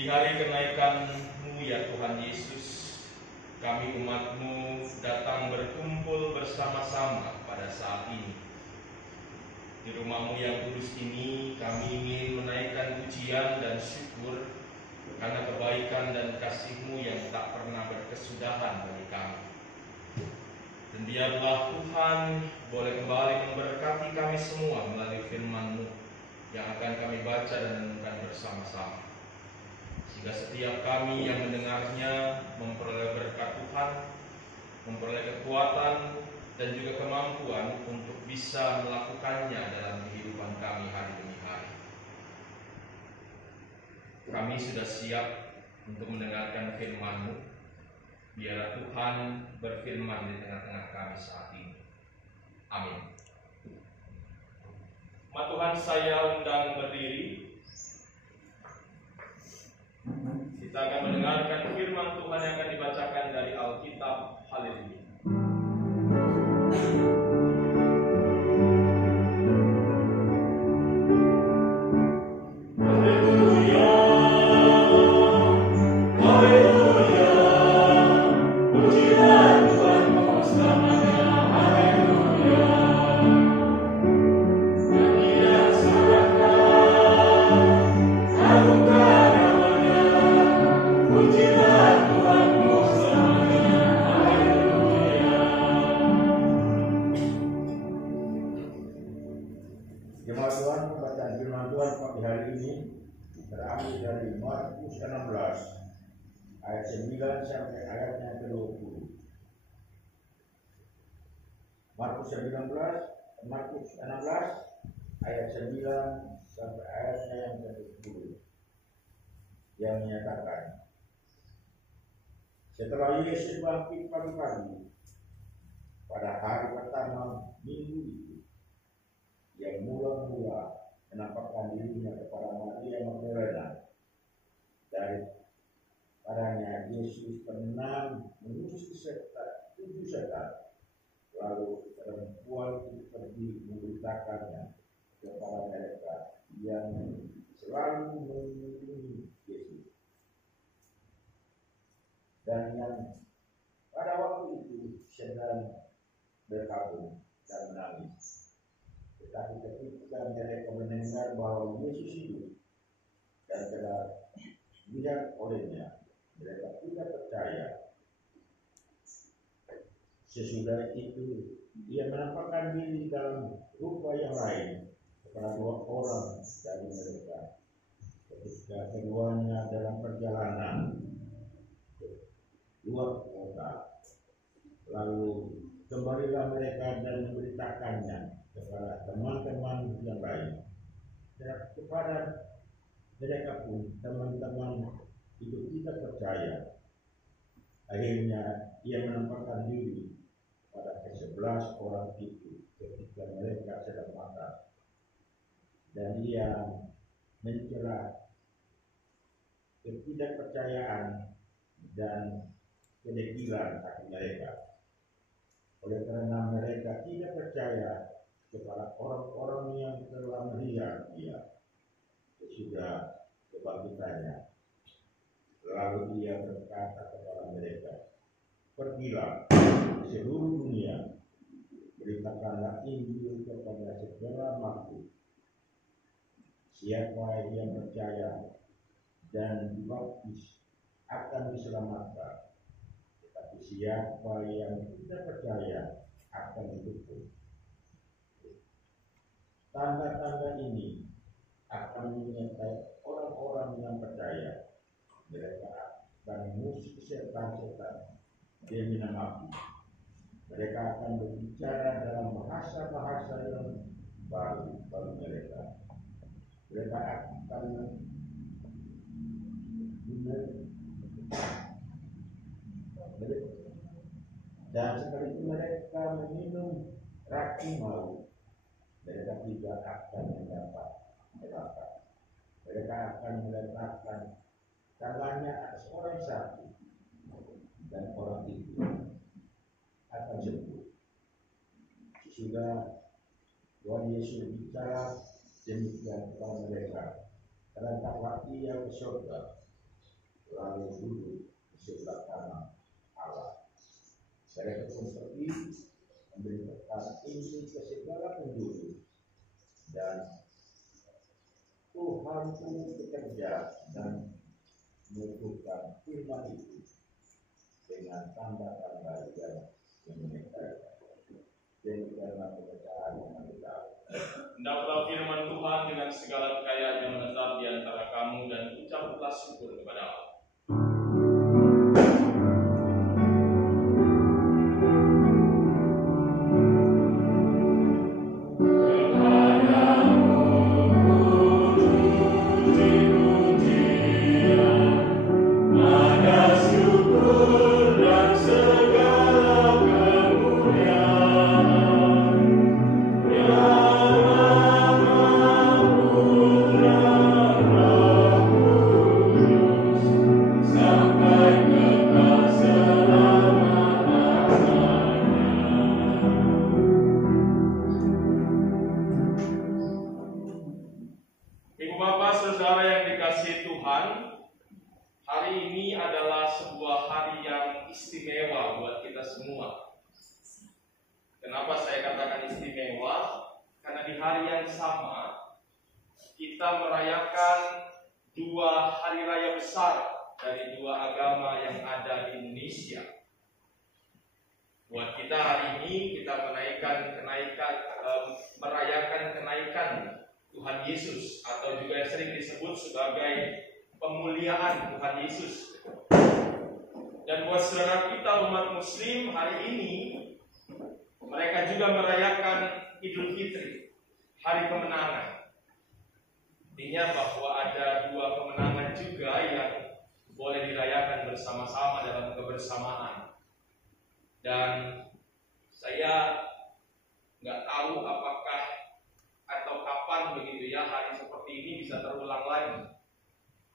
Di hari kenaikan-Mu ya Tuhan Yesus, kami umat-Mu datang berkumpul bersama-sama pada saat ini. Di rumah-Mu yang kudus ini, kami ingin menaikkan pujian dan syukur karena kebaikan dan kasih-Mu yang tak pernah berkesudahan bagi kami. Dan biarlah Tuhan boleh kembali memberkati kami semua melalui firman-Mu yang akan kami baca dan renungkan bersama-sama. Sehingga setiap kami yang mendengarnya memperoleh berkat Tuhan, memperoleh kekuatan dan juga kemampuan untuk bisa melakukannya dalam kehidupan kami hari demi hari. Kami sudah siap untuk mendengarkan firman-Mu. Biarlah Tuhan berfirman di tengah-tengah kami saat ini. Amin. Umat Tuhan, saya undang berdiri. Kita akan mendengarkan firman Tuhan yang akan dibacakan dari Alkitab. Haleluya. Jemaat Tuhan, pembacaan firman Tuhan pagi hari ini terambil dari Markus 16 ayat 9 sampai ayatnya ke-20. Markus 16 ayat 9 sampai ayatnya yang ke-20 yang menyatakan, setelah Yesus bangkit pagi-pagi pada hari pertama minggu itu, yang mula-mula menampakkan dirinya kepada Maria Magdalena. Daripadanya Yesus pernah mengusir tujuh setan. Lalu perempuan itu pergi memberitakannya kepada mereka yang selalu mengunjungi Yesus, dan yang pada waktu itu sedang berkabung dan menangis. Tetapi ketika mereka mendengar bahwa Yesus hidup dan telah dilihat olehnya, mereka tidak percaya. Sesudah itu, ia menampakkan diri dalam rupa yang lain kepada dua orang dari mereka. Ketika keduanya dalam perjalanan luar kota, lalu kembalilah mereka dan memberitakannya kepada teman-teman yang lain. Kepada mereka pun teman-teman itu tidak percaya. Akhirnya ia menampakkan diri pada ke-11 orang itu ketika mereka sedang makan, dan ia mencela ketidakpercayaan dan kedegilan hati mereka. Oleh karena mereka tidak percaya kepada orang-orang yang telah melihat dia sesudah kebangkitannya. Lalu ia berkata kepada mereka, pergilah ke seluruh dunia, beritakanlah Injil kepada segala makhluk. Siapa yang percaya dan dibaptis akan diselamatkan, tetapi siapa yang tidak percaya akan dihukum. Tanda-tanda ini akan menyertai orang-orang yang percaya. Mereka akan mengusir setan-setan demi nama-Ku. Mereka akan berbicara dalam bahasa-bahasa yang baru bagi mereka. Mereka akan dan sekalipun mereka meminum racun maut, mereka tidak akan mendapat neraka. Mereka akan meletakkan tangannya atas orang satu, dan orang itu akan sembuh. Sesudah Tuhan Yesus bicara demikian kepada mereka, terangkatlah ia ke surga, lalu duduk di sebelah kanan Allah. Mereka pun pergi memberitakan Injil ke segala penjuru, dan Tuhan pun bekerja dan mengukuhkan firman itu dengan tanda-tanda yang menyertai. Jadi karena pekerjaan yang kita hendaklah firman Tuhan dengan segala kekayaannya menetap di antara kamu, dan ucaplah syukur kepada Allah. Ibu bapak saudara yang dikasihi Tuhan, hari ini adalah sebuah hari yang istimewa buat kita semua. Kenapa saya katakan istimewa? Karena di hari yang sama kita merayakan dua hari raya besar dari dua agama yang ada di Indonesia. Buat kita hari ini kita merayakan kenaikan Tuhan Yesus, atau juga yang sering disebut sebagai pemuliaan Tuhan Yesus. Dan buat saudara kita umat Muslim, hari ini mereka juga merayakan Idul Fitri, hari kemenangan. Artinya bahwa ada dua kemenangan juga yang boleh dirayakan bersama-sama dalam kebersamaan. Dan saya nggak tahu apakah atau kapan begitu ya hari seperti ini bisa terulang lagi.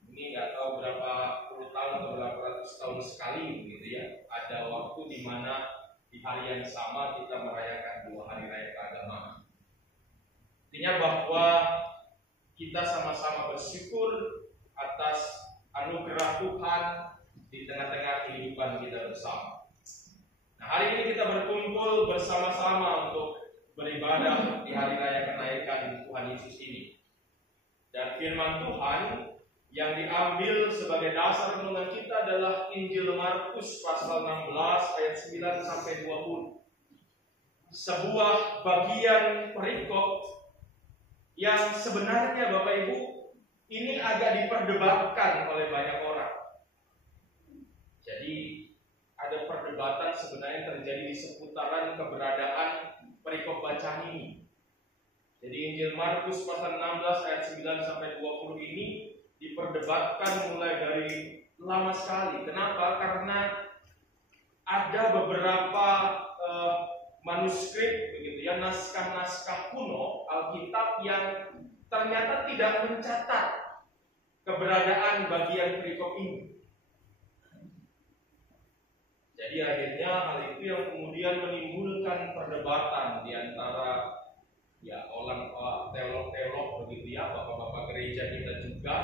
Ini nggak tahu berapa puluh tahun atau berapa ratus tahun sekali begitu ya. Ada waktu di mana di hari yang sama kita merayakan dua hari raya keagamaan. Artinya bahwa kita sama-sama bersyukur atas anugerah Tuhan di tengah-tengah kehidupan kita bersama. Nah, hari ini kita berkumpul bersama-sama untuk beribadah di hari raya kenaikan Tuhan Yesus ini. Dan firman Tuhan yang diambil sebagai dasar renungan kita adalah Injil Markus pasal 16 ayat 9 sampai 20. Sebuah bagian perikop yang sebenarnya Bapak Ibu ini agak diperdebatkan oleh banyak orang. Jadi ada perdebatan sebenarnya terjadi di seputaran keberadaan perikop bacaan ini. Jadi Injil Markus pasal 16 ayat 9 sampai 20 ini diperdebatkan mulai dari lama sekali. Kenapa? Karena ada beberapa manuskrip begitu ya, naskah-naskah kuno Alkitab yang ternyata tidak mencatat keberadaan bagian perikop ini. Jadi akhirnya hal itu yang kemudian menimbulkan perdebatan di antara ya orang teolog-teolog begitu ya, bapak-bapak gereja kita juga,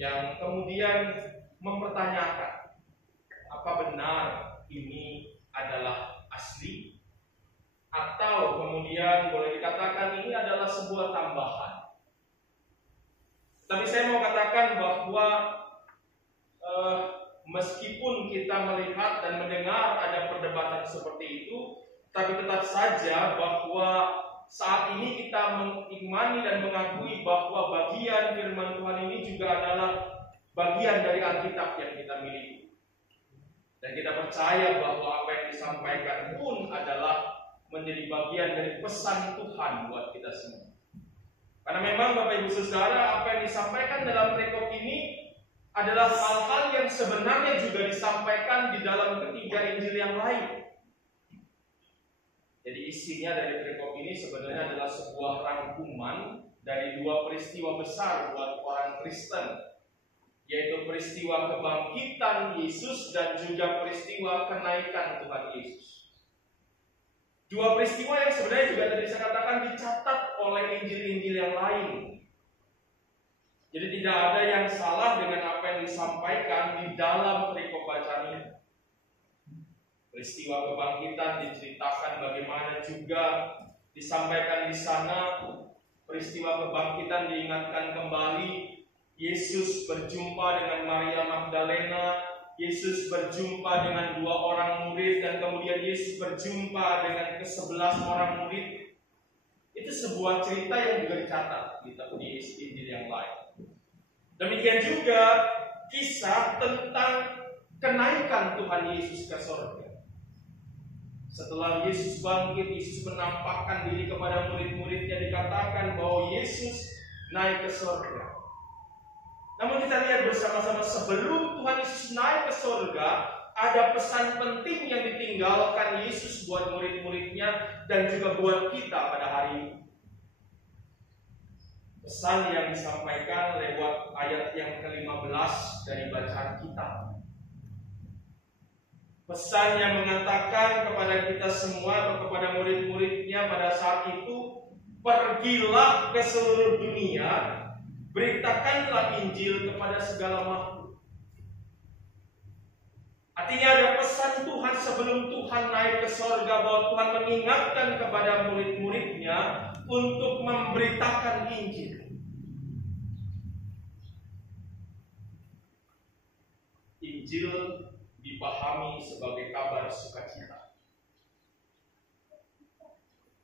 yang kemudian mempertanyakan apa benar ini adalah asli, atau kemudian boleh dikatakan ini adalah sebuah tambahan. Tapi saya mau katakan bahwa meskipun kita melihat dan mendengar ada perdebatan seperti itu, tapi tetap saja bahwa saat ini kita mengimani dan mengakui bahwa bagian firman Tuhan ini juga adalah bagian dari Alkitab yang kita miliki. Dan kita percaya bahwa apa yang disampaikan pun adalah menjadi bagian dari pesan Tuhan buat kita semua. Karena memang Bapak Ibu Saudara, apa yang disampaikan dalam perikop ini adalah hal-hal yang sebenarnya juga disampaikan di dalam ketiga Injil yang lain. Jadi isinya dari perikop ini sebenarnya adalah sebuah rangkuman dari dua peristiwa besar buat orang Kristen, yaitu peristiwa kebangkitan Yesus dan juga peristiwa kenaikan Tuhan Yesus. Dua peristiwa yang sebenarnya juga tadi saya katakan dicatat oleh Injil-Injil yang lain. Jadi tidak ada yang salah dengan apa yang disampaikan di dalam perikop bacaan ini. Peristiwa kebangkitan diceritakan bagaimana juga disampaikan di sana. Peristiwa kebangkitan diingatkan kembali. Yesus berjumpa dengan Maria Magdalena. Yesus berjumpa dengan 2 orang murid, dan kemudian Yesus berjumpa dengan ke-11 orang murid. Itu sebuah cerita yang juga dicatat di Injil yang lain. Demikian juga kisah tentang kenaikan Tuhan Yesus ke surga. Setelah Yesus bangkit, Yesus menampakkan diri kepada murid-muridnya, dikatakan bahwa Yesus naik ke surga. Namun kita lihat bersama-sama, sebelum Tuhan Yesus naik ke surga, ada pesan penting yang ditinggalkan Yesus buat murid-muridnya dan juga buat kita pada hari ini. Pesan yang disampaikan lewat ayat yang ke-15 dari bacaan kita. Pesan yang mengatakan kepada kita semua atau kepada murid-muridnya pada saat itu, pergilah ke seluruh dunia, beritakanlah Injil kepada segala makhluk. Artinya ada pesan Tuhan sebelum Tuhan naik ke surga, bahwa Tuhan mengingatkan kepada murid-muridnya untuk memberitakan Injil. Injil dipahami sebagai kabar sukacita.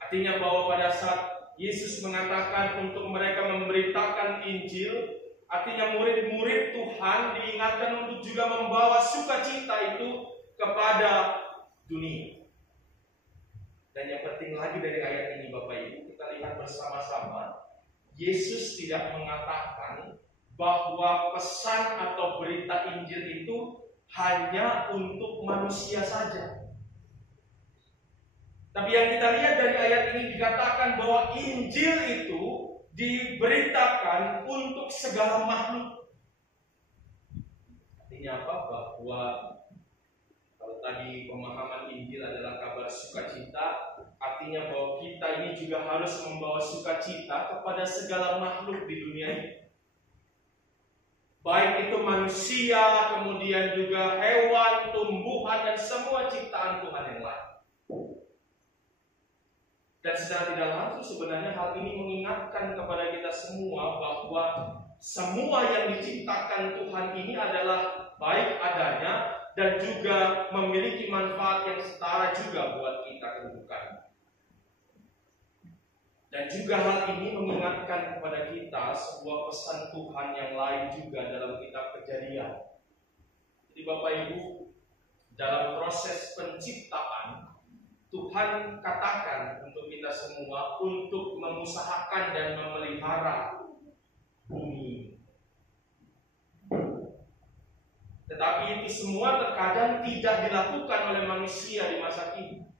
Artinya bahwa pada saat Yesus mengatakan untuk mereka memberitakan Injil, artinya murid-murid Tuhan diingatkan untuk juga membawa sukacita itu kepada dunia. Dan yang penting lagi dari ayat ini Bapak Ibu, kita lihat bersama-sama, Yesus tidak mengatakan bahwa pesan atau berita Injil itu hanya untuk manusia saja. Tapi yang kita lihat dari ayat ini dikatakan bahwa Injil itu diberitakan untuk segala makhluk. Artinya apa? Bahwa kalau tadi pemahaman Injil adalah kabar sukacita, artinya bahwa kita ini juga harus membawa sukacita kepada segala makhluk di dunia ini. Baik itu manusia, kemudian juga hewan, tumbuhan, dan semua ciptaan Tuhan yang lain. Dan secara tidak langsung sebenarnya hal ini mengingatkan kepada kita semua bahwa semua yang diciptakan Tuhan ini adalah baik adanya dan juga memiliki manfaat yang setara juga buat kita kedudukan. Dan juga hal ini mengingatkan kepada kita sebuah pesan Tuhan yang lain juga dalam kitab Kejadian. Jadi Bapak Ibu, dalam proses penciptaan, Tuhan katakan untuk kita semua untuk mengusahakan dan memelihara bumi. Tetapi itu semua terkadang tidak dilakukan oleh manusia di masa kini.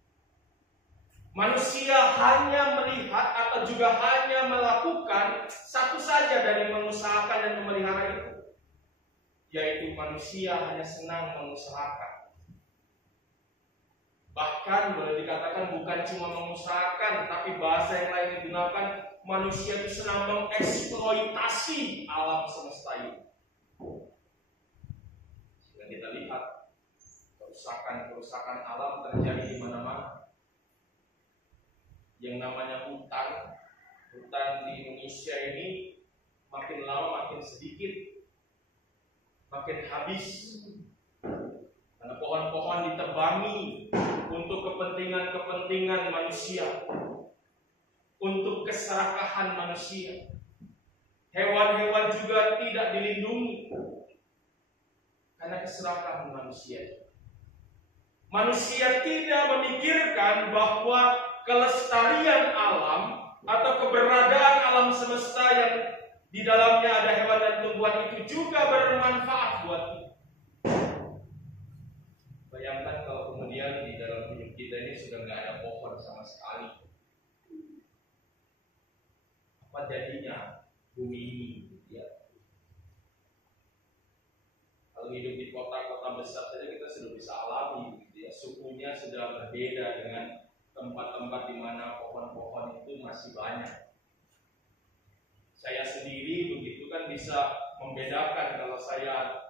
Manusia hanya melihat atau juga hanya melakukan satu saja dari mengusahakan dan memelihara itu, yaitu manusia hanya senang mengusahakan. Bahkan boleh dikatakan bukan cuma mengusahakan, tapi bahasa yang lain digunakan, manusia itu senang mengeksploitasi alam semesta ini. Jika kita lihat kerusakan alam terjadi di mana-mana. Yang namanya hutan di Indonesia ini makin lama makin sedikit, makin habis. Karena pohon-pohon ditebangi untuk kepentingan manusia, untuk keserakahan manusia. Hewan-hewan juga tidak dilindungi karena keserakahan manusia. Manusia tidak memikirkan bahwa kelestarian alam atau keberadaan alam semesta yang di dalamnya ada hewan dan tumbuhan itu juga bermanfaat buat kita. Bayangkan kalau kemudian di dalam hidup kita ini sudah nggak ada pohon sama sekali. Apa jadinya bumi ini? Ya. Kalau hidup di kota-kota besar saja kita sudah bisa alami, ya. Suhunya sudah berbeda dengan tempat-tempat di mana pohon-pohon itu masih banyak. Saya sendiri begitu kan bisa membedakan kalau saya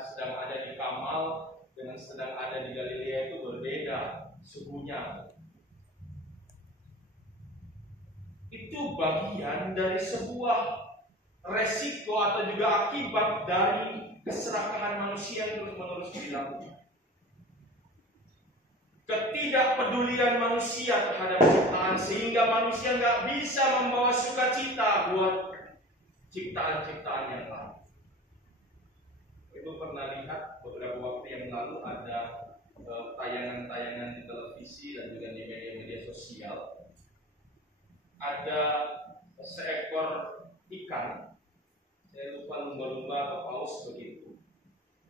sedang ada di Kamal dengan sedang ada di Galilea itu berbeda suhunya. Itu bagian dari sebuah resiko atau juga akibat dari keserakahan manusia yang terus-menerus dilakukan. Ketidakpedulian manusia terhadap ciptaan, sehingga manusia nggak bisa membawa sukacita buat ciptaan-ciptaan yang lain. Itu pernah lihat beberapa waktu yang lalu ada tayangan-tayangan di televisi dan juga di media-media sosial. Ada seekor ikan, saya lupa lumba-lumba atau paus begitu,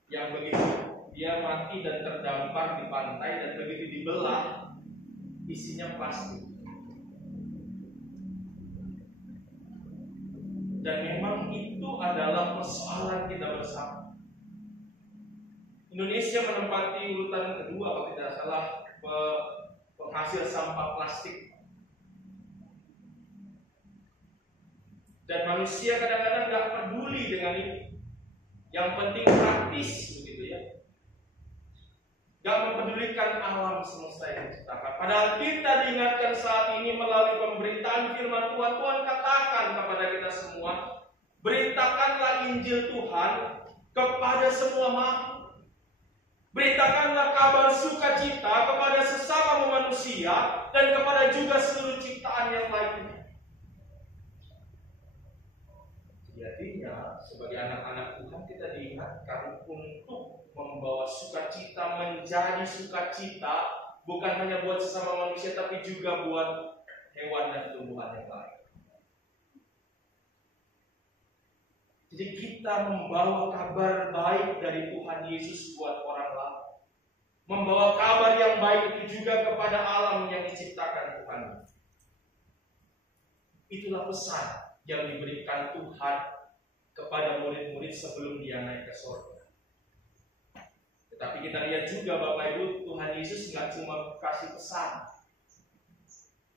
yang begitu dia mati dan terdampar di pantai, dan begitu dibelah isinya plastik. Dan memang itu adalah persoalan kita bersama. Indonesia menempati urutan kedua kalau tidak salah penghasil sampah plastik. Dan manusia kadang-kadang nggak peduli dengan itu. Yang penting praktis begitu ya. Gak mempedulikan alam semesta yang diciptakan. Padahal kita diingatkan saat ini melalui pemberitaan firman Tuhan. Tuhan katakan kepada kita semua, beritakanlah Injil Tuhan kepada semua makhluk. Beritakanlah kabar sukacita kepada sesama manusia dan kepada juga seluruh ciptaan yang lainnya. Jadinya sebagai anak-anak Tuhan kita diingatkan untuk membawa sukacita menjadi sukacita, bukan hanya buat sesama manusia tapi juga buat hewan dan tumbuhan yang lain. Jadi kita membawa kabar baik dari Tuhan Yesus buat orang lain. Membawa kabar yang baik itu juga kepada alam yang diciptakan Tuhan. Itulah pesan yang diberikan Tuhan kepada murid-murid sebelum dia naik ke surga. Tetapi kita lihat juga Bapak Ibu, Tuhan Yesus nggak cuma kasih pesan,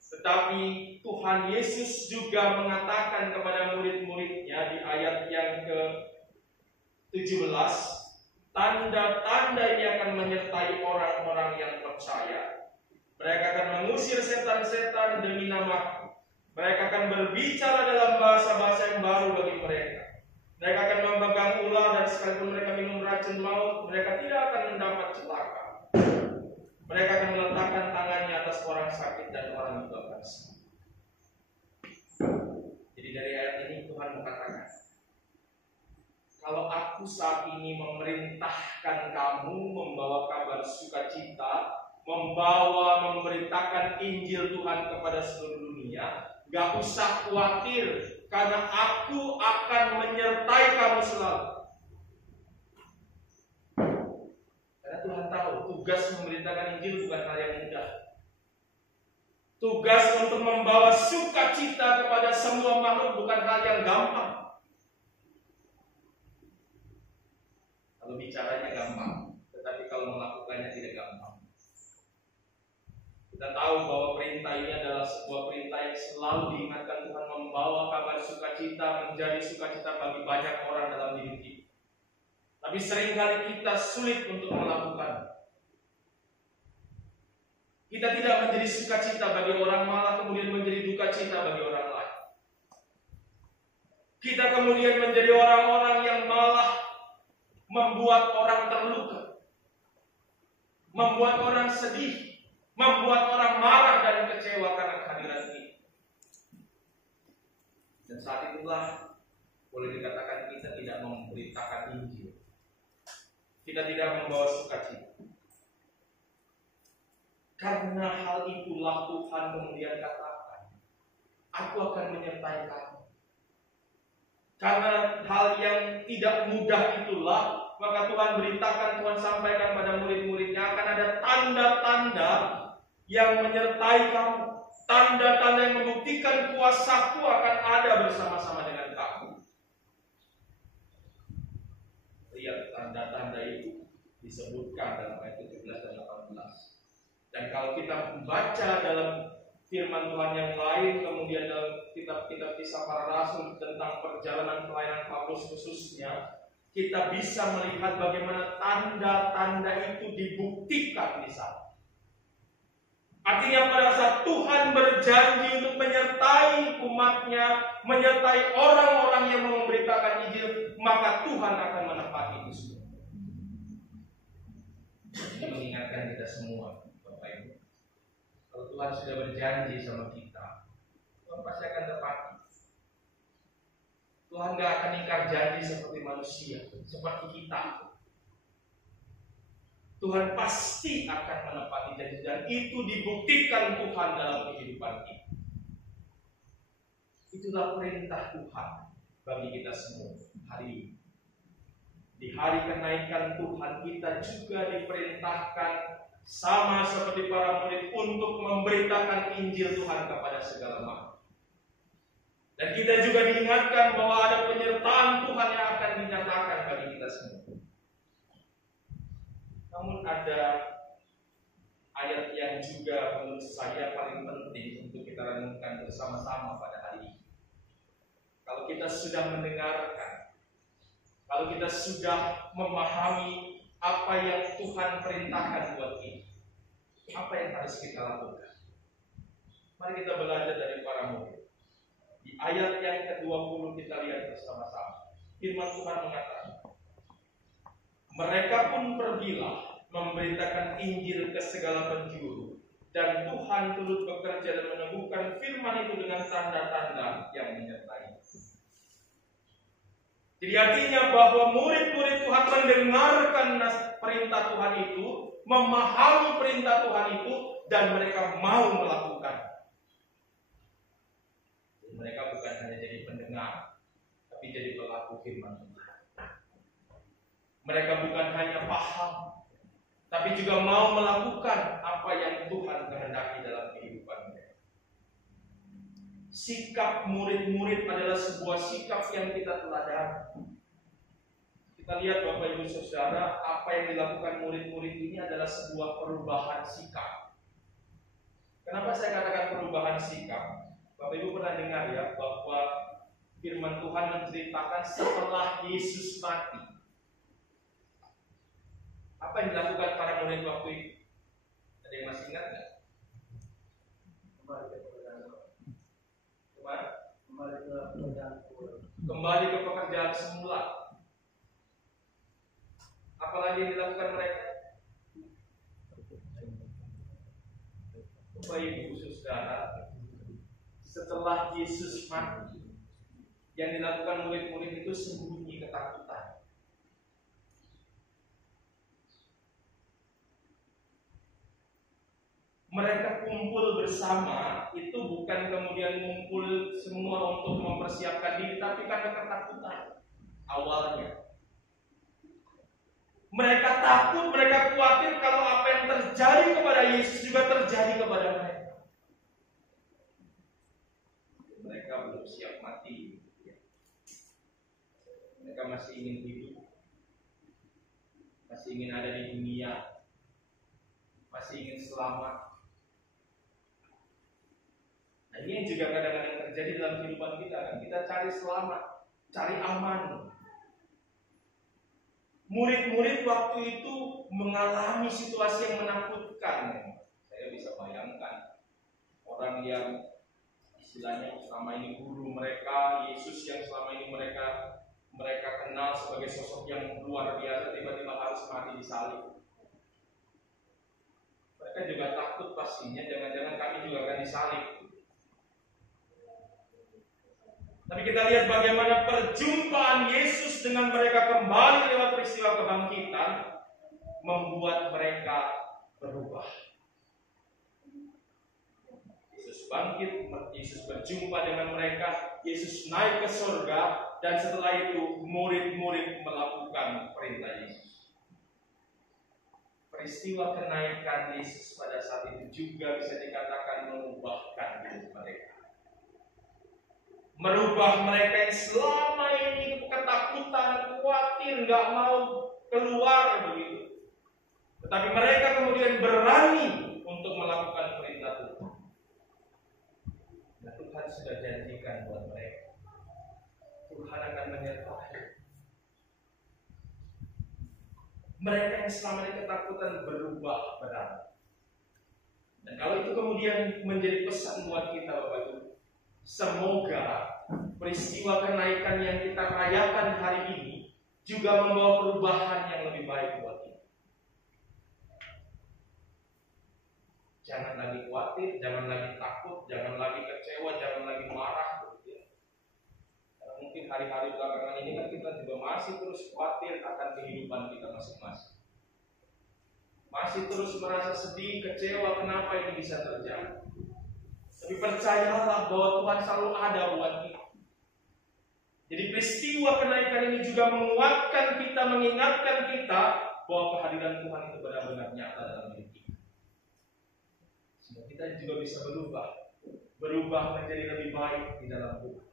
tetapi Tuhan Yesus juga mengatakan kepada murid-muridnya di ayat yang ke-17, tanda-tanda ini akan menyertai orang-orang yang percaya. Mereka akan mengusir setan-setan demi nama. Mereka akan berbicara dalam bahasa-bahasa yang baru bagi mereka. Mereka akan memegang ular, dan sekalipun mereka minum racun maut, mereka tidak akan mendapat celaka. Mereka akan meletakkan tangannya atas orang sakit dan orang juga akan sembuh. Jadi dari ayat ini Tuhan mengatakan, kalau aku saat ini memerintahkan kamu membawa kabar sukacita, memberitakan Injil Tuhan kepada seluruh dunia, gak usah khawatir, karena aku akan menyertai kamu selalu. Karena Tuhan tahu tugas memberitakan Injil bukan hal yang mudah. Tugas untuk membawa sukacita kepada semua makhluk bukan hal yang gampang. Kalau bicaranya gampang, tetapi kalau melakukannya tidak gampang. Kita tahu bahwa perintah ini adalah sebuah perintah yang selalu diingatkan Tuhan, membawa kabar sukacita menjadi sukacita bagi banyak orang dalam hidup kita. Tapi seringkali kita sulit untuk melakukan. Kita tidak menjadi sukacita bagi orang, malah kemudian menjadi duka cita bagi orang lain. Kita kemudian menjadi orang-orang yang malah membuat orang terluka, membuat orang sedih, membuat orang marah dan kecewa karena kehadiran ini. Dan saat itulah boleh dikatakan kita tidak memberitakan Injil. Kita tidak membawa sukacita. Karena hal itulah Tuhan kemudian katakan, aku akan menyertai kamu. Karena hal yang tidak mudah itulah, maka Tuhan beritakan, Tuhan sampaikan pada murid-muridnya, akan ada tanda-tanda yang menyertai kamu. Tanda-tanda yang membuktikan kuasaku akan ada bersama-sama dengan kamu. Lihat tanda-tanda itu disebutkan dalam ayat 17 dan 18. Dan kalau kita membaca dalam firman Tuhan yang lain, kemudian dalam kitab-kitab Kisah Para Rasul tentang perjalanan pelayanan Paulus khususnya, kita bisa melihat bagaimana tanda-tanda itu dibuktikan di sana. Artinya pada saat Tuhan berjanji untuk menyertai umatnya, menyertai orang-orang yang memberitakan Injil, maka Tuhan akan menepati itu semua. Ini mengingatkan kita semua, Bapak Ibu. Kalau Tuhan sudah berjanji sama kita, Tuhan pasti akan tepati. Tuhan gak akan ingkar janji seperti manusia, seperti kita. Tuhan pasti akan menepati janji, dan itu dibuktikan Tuhan dalam kehidupan kita. Itulah perintah Tuhan bagi kita semua hari ini. Di hari kenaikan Tuhan, kita juga diperintahkan sama seperti para murid untuk memberitakan Injil Tuhan kepada segala makhluk. Dan kita juga diingatkan bahwa ada penyertaan Tuhan yang akan dinyatakan bagi kita semua. Namun ada ayat yang juga menurut saya paling penting untuk kita renungkan bersama-sama pada hari ini. Kalau kita sudah mendengarkan, kalau kita sudah memahami apa yang Tuhan perintahkan buat kita, apa yang harus kita lakukan? Mari kita belajar dari para murid. Di ayat yang ke-20 kita lihat bersama-sama. Firman Tuhan mengatakan, mereka pun pergilah memberitakan Injil ke segala penjuru, dan Tuhan turut bekerja dan meneguhkan firman itu dengan tanda-tanda yang menyertai. Jadi artinya bahwa murid-murid Tuhan mendengarkan perintah Tuhan itu, memahami perintah Tuhan itu, dan mereka mau melakukan. Mereka bukan hanya jadi pendengar, tapi jadi pelaku firman Tuhan. Mereka bukan hanya paham, tapi juga mau melakukan apa yang Tuhan kehendaki dalam kehidupan mereka. Sikap murid-murid adalah sebuah sikap yang kita teladani. Kita lihat Bapak Ibu Saudara, apa yang dilakukan murid-murid ini adalah sebuah perubahan sikap. Kenapa saya katakan perubahan sikap? Bapak Ibu pernah dengar ya bahwa firman Tuhan menceritakan setelah Yesus mati, apa yang dilakukan para murid waktu itu? Ada yang masih ingat nggak? Kembali ke pekerjaan semula. Apalagi yang dilakukan mereka? Bapak Ibu Saudara, setelah Yesus mati, yang dilakukan murid-murid itu sembunyi ketakutan. Mereka kumpul bersama, itu bukan kemudian ngumpul semua untuk mempersiapkan diri, tapi karena ketakutan awalnya. Mereka takut, mereka khawatir kalau apa yang terjadi kepada Yesus juga terjadi kepada mereka. Mereka belum siap mati. Mereka masih ingin hidup, masih ingin ada di dunia, masih ingin selamat. Nah, ini yang juga kadang-kadang terjadi dalam kehidupan kita. Kita cari selamat, cari aman. Murid-murid waktu itu mengalami situasi yang menakutkan. Saya bisa bayangkan orang yang istilahnya selama ini guru mereka, Yesus yang selama ini mereka kenal sebagai sosok yang luar biasa, tiba-tiba harus mati disalib. Mereka juga takut pastinya, jangan-jangan kami juga akan disalib. Tapi kita lihat bagaimana perjumpaan Yesus dengan mereka kembali lewat peristiwa kebangkitan membuat mereka berubah. Yesus bangkit, Yesus berjumpa dengan mereka, Yesus naik ke surga, dan setelah itu murid-murid melakukan perintah Yesus. Peristiwa kenaikan Yesus pada saat itu juga bisa dikatakan mengubahkan hidup mereka. Merubah mereka yang selama ini ketakutan, khawatir, nggak mau keluar begitu. Tetapi mereka kemudian berani untuk melakukan perintah Tuhan. berikan buat mereka. Tuhan akan menyertai mereka yang selama ini ketakutan berubah berani. Dan kalau itu kemudian menjadi pesan buat kita, Bapak Ibu, semoga peristiwa kenaikan yang kita rayakan hari ini juga membawa perubahan yang lebih baik buat kita. Jangan lagi khawatir, jangan lagi takut, jangan lagi kecewa, jangan lagi marah. Karena mungkin hari-hari belakangan ini kan kita juga masih terus khawatir akan kehidupan kita masing-masing. Masih terus merasa sedih, kecewa, kenapa ini bisa terjadi. Tapi percayalah bahwa Tuhan selalu ada buat kita. Jadi peristiwa kenaikan ini juga menguatkan kita, mengingatkan kita bahwa kehadiran Tuhan itu benar-benar nyata dalam hidup kita. Sehingga kita juga bisa berubah menjadi lebih baik di dalam Tuhan.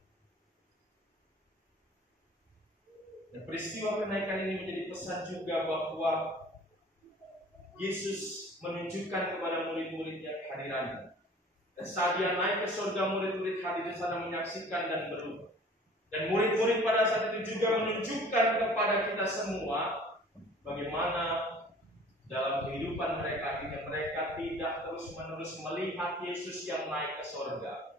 Dan peristiwa kenaikan ini menjadi pesan juga bahwa Yesus menunjukkan kepada murid-murid yang kehadirannya. Dan saat dia naik ke surga, murid-murid hadir di sana menyaksikan dan berubah. Dan murid-murid pada saat itu juga menunjukkan kepada kita semua bagaimana dalam kehidupan mereka akhirnya mereka tidak terus-menerus melihat Yesus yang naik ke surga,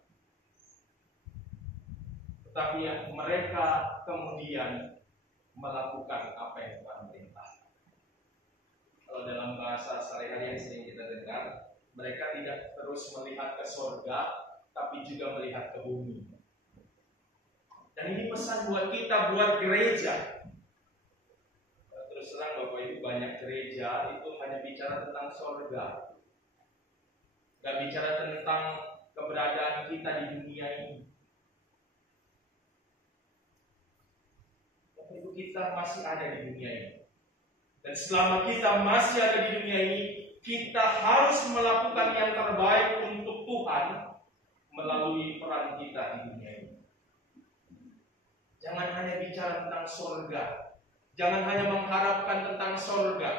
tetapi mereka kemudian melakukan apa yang Tuhan perintahkan. Kalau dalam bahasa sehari-hari yang sering kita dengar, mereka tidak terus melihat ke surga, tapi juga melihat ke bumi. Dan ini pesan buat kita, buat gereja. Terus terang Bapak Ibu, banyak gereja itu hanya bicara tentang surga, gak bicara tentang keberadaan kita di dunia ini. Bapak Ibu, kita masih ada di dunia ini. Dan selama kita masih ada di dunia ini, kita harus melakukan yang terbaik untuk Tuhan melalui peran kita di dunia ini. Jangan hanya bicara tentang surga. Jangan hanya mengharapkan tentang surga.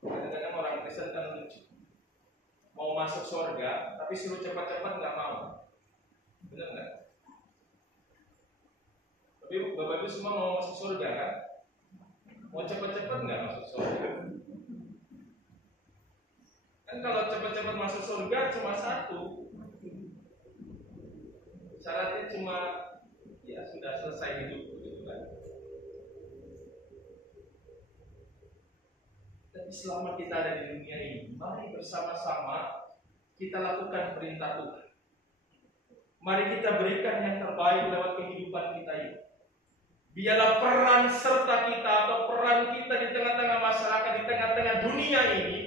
Kadang-kadang orang Kristen kan lucu. Mau masuk surga, tapi suruh cepat-cepat nggak mau. Benar nggak? Tapi Bapak Ibu semua mau masuk surga kan? Mau cepat-cepat nggak masuk surga? Kan kalau cepat-cepat masuk surga cuma satu. Syaratnya cuma ya sudah selesai hidup begitu kan. Tapi selama kita ada di dunia ini, mari bersama-sama kita lakukan perintah Tuhan. Mari kita berikan yang terbaik lewat kehidupan kita ini. Biarlah peran serta kita atau peran kita di tengah-tengah masyarakat, di tengah-tengah dunia ini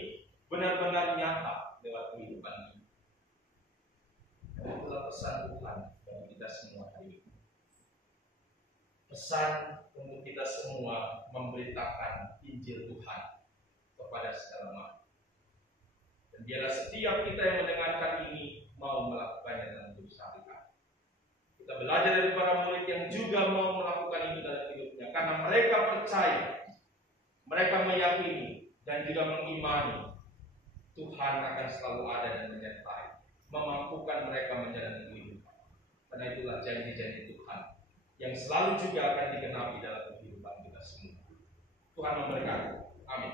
benar-benar nyata lewat kehidupan ini. Itulah pesan Tuhan bagi kita semua hari ini. Pesan untuk kita semua memberitakan Injil Tuhan kepada segala makhluk. Dan biarlah setiap kita yang mendengarkan ini mau melakukannya dalam hidup sehari-hari. Kita belajar dari para murid yang juga mau melakukan itu dalam hidupnya, karena mereka percaya, mereka meyakini dan juga mengimani Tuhan akan selalu ada dan menyertai, memampukan mereka menjalani kehidupan. Karena itulah janji-janji Tuhan yang selalu juga akan digenapi dalam kehidupan kita semua. Tuhan memberkati. Amin.